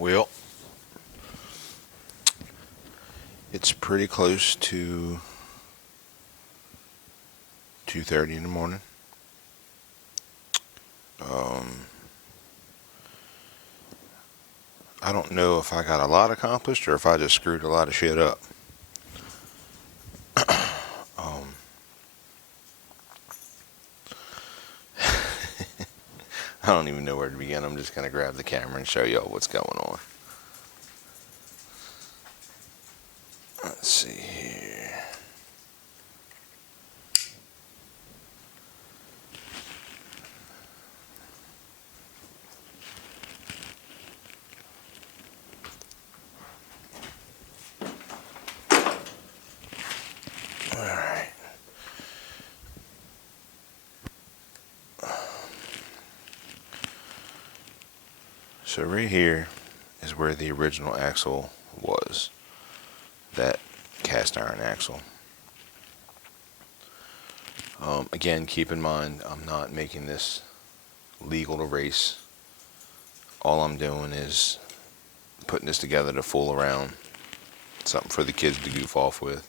Well, it's pretty close to 2:30 in the morning. Um, I don't know if I got a lot accomplished or if I just screwed a lot of shit up. Um, I don't even know where to begin. I'm just going to grab the camera and show y'all what's going on. Let's see here. Alright. So right here is where the original axle was. That cast iron axle. Again, keep in mind, I'm not making this legal to race. All I'm doing is putting this together to fool around. Something for the kids to goof off with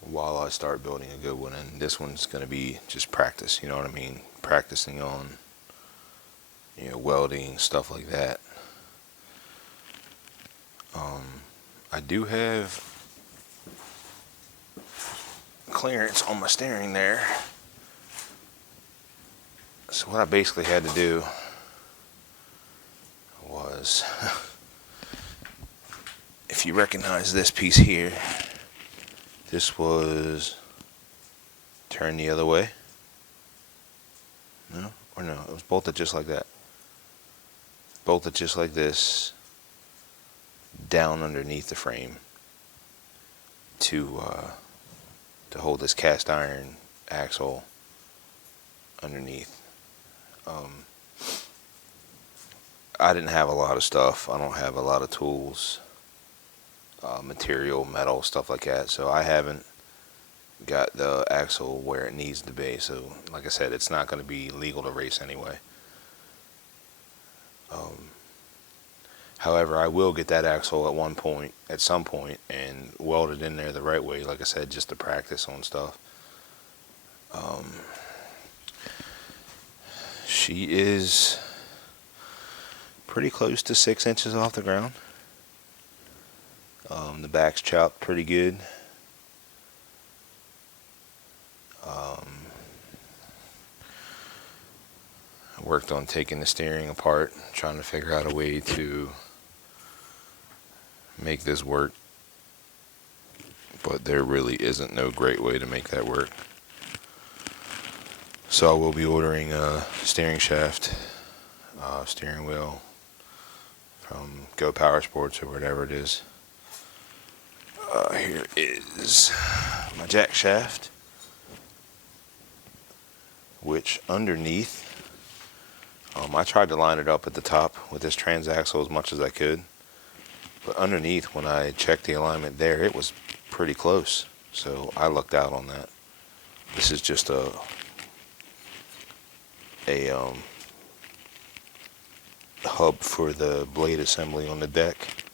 while I start building a good one. And this one's going to be just practice, you know what I mean? Practicing on, welding, stuff like that. I do have clearance on my steering there. So what I basically had to do was, if you recognize this piece here, this was turned the other way. No? Or no, it was bolted just like that. Bolted just like this, down underneath the frame to hold this cast iron axle underneath. I didn't have a lot of stuff. I don't have a lot of tools, material, metal, stuff like that. So I haven't got the axle where it needs to be. So like I said, it's not going to be legal to race anyway. However, I will get that axle at some point, and weld it in there the right way, like I said, just to practice on stuff. She is pretty close to 6 inches off the ground. The back's chopped pretty good. I worked on taking the steering apart, trying to figure out a way to make this work, but there really isn't no great way to make that work. So I will be ordering a steering shaft, steering wheel from Go Power Sports or whatever it is. Here is my jack shaft, which underneath, I tried to line it up at the top with this transaxle as much as I could, but underneath, when I checked the alignment there, it was pretty close, so I lucked out on that. This is just a hub for the blade assembly on the deck.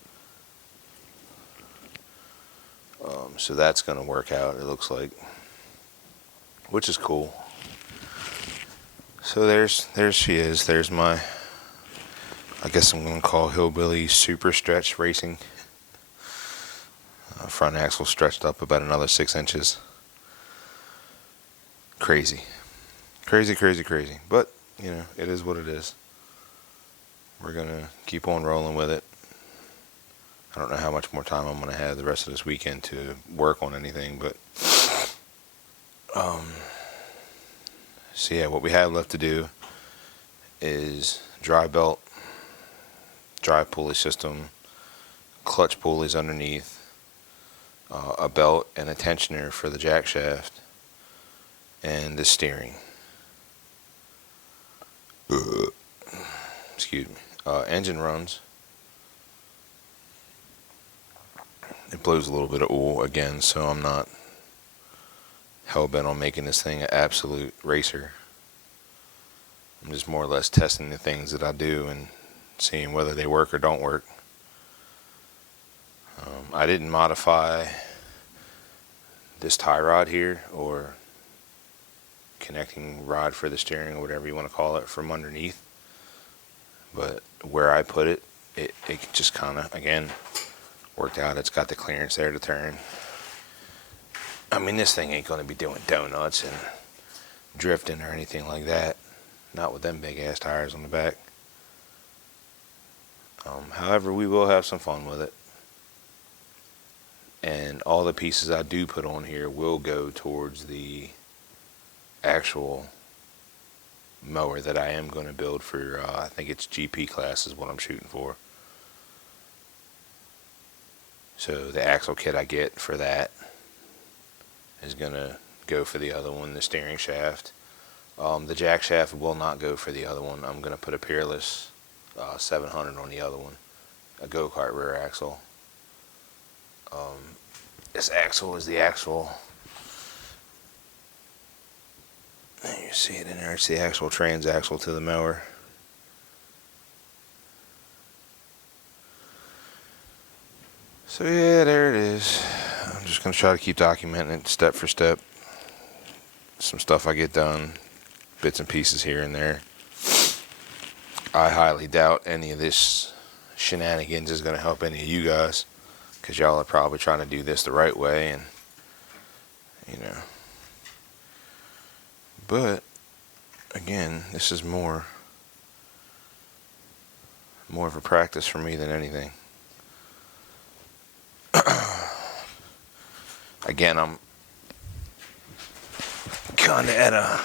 So that's going to work out, it looks like, which is cool. So there she is. There's my, I guess I'm going to call Hillbilly Super Stretch Racing. Front axle stretched up about another 6 inches. Crazy. Crazy, crazy, crazy. But, it is what it is. We're going to keep on rolling with it. I don't know how much more time I'm going to have the rest of this weekend to work on anything, but so yeah, what we have left to do is dry belt, dry pulley system, clutch pulleys underneath, a belt and a tensioner for the jack shaft, and the steering. Excuse me. Engine runs. It blows a little bit of oil again, so I'm not hell-bent on making this thing an absolute racer. I'm just more or less testing the things that I do and seeing whether they work or don't work. I didn't modify this tie rod here, or connecting rod for the steering, or whatever you want to call it, from underneath. But where I put it, it just kind of, again, worked out. It's got the clearance there to turn. I mean, this thing ain't going to be doing donuts and drifting or anything like that. Not with them big ass tires on the back. However, we will have some fun with it. And all the pieces I do put on here will go towards the actual mower that I am going to build for, I think it's GP class is what I'm shooting for. So the axle kit I get for that is going to go for the other one, the steering shaft. The jack shaft will not go for the other one. I'm going to put a Peerless 700 on the other one, a go-kart rear axle. This axle is the actual, you see it in there, it's the actual transaxle to the mower. So yeah, there it is. I'm just going to try to keep documenting it step for step. Some stuff I get done, bits and pieces here and there. I highly doubt any of this shenanigans is going to help any of you guys, because y'all are probably trying to do this the right way, and you know. But again, this is more of a practice for me than anything. Again, I'm kind of at a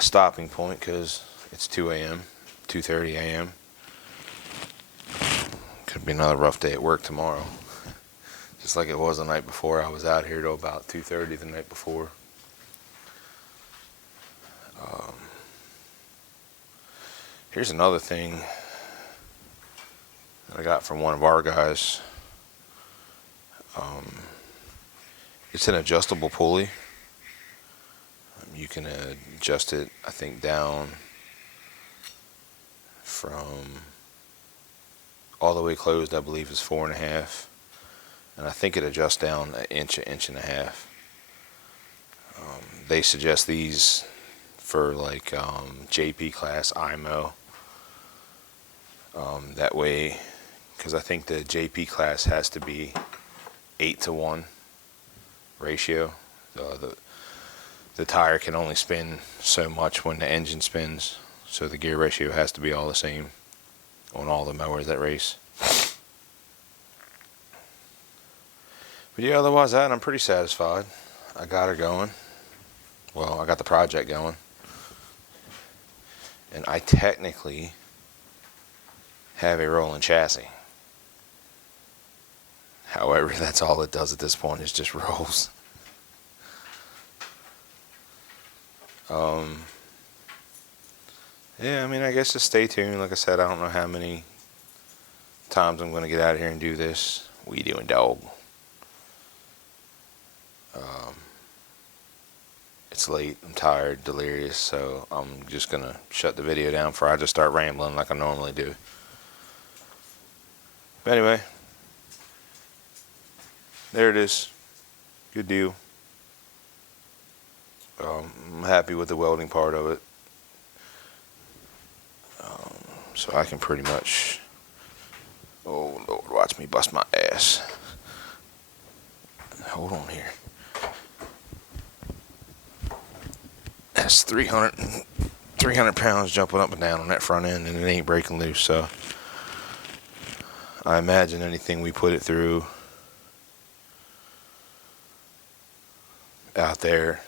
stopping point because it's 2 a.m., 2:30 a.m. Could be another rough day at work tomorrow. Just like it was the night before. I was out here till about 2:30 the night before. Here's another thing that I got from one of our guys. It's an adjustable pulley. You can adjust it, I think, down from all the way closed, I believe, is 4.5, and I think it adjusts down an inch and a half. They suggest these for like JP class IMO. That way, because I think the JP class has to be 8-to-1 ratio. The tire can only spin so much when the engine spins, so the gear ratio has to be all the same on all the mowers that race. But yeah, otherwise that, I'm pretty satisfied. I got her going. Well, I got the project going. And I technically have a rolling chassis. However, that's all it does at this point, is just rolls. Yeah, I mean, I guess just stay tuned. Like I said, I don't know how many times I'm going to get out of here and do this. What you doing, dog? It's late, I'm tired, delirious, so I'm just going to shut the video down before I just start rambling like I normally do. But anyway, there it is. Good deal. I'm happy with the welding part of it. So I can pretty much, oh Lord, watch me bust my ass. Hold on here. That's 300 pounds jumping up and down on that front end, and it ain't breaking loose. So I imagine anything we put it through out there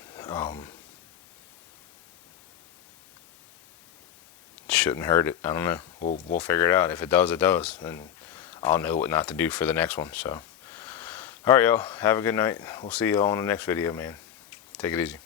shouldn't hurt it. I don't know. We'll figure it out. If it does, it does, and I'll know what not to do for the next one. So, all right, y'all. Have a good night. We'll see y'all on the next video, man. Take it easy.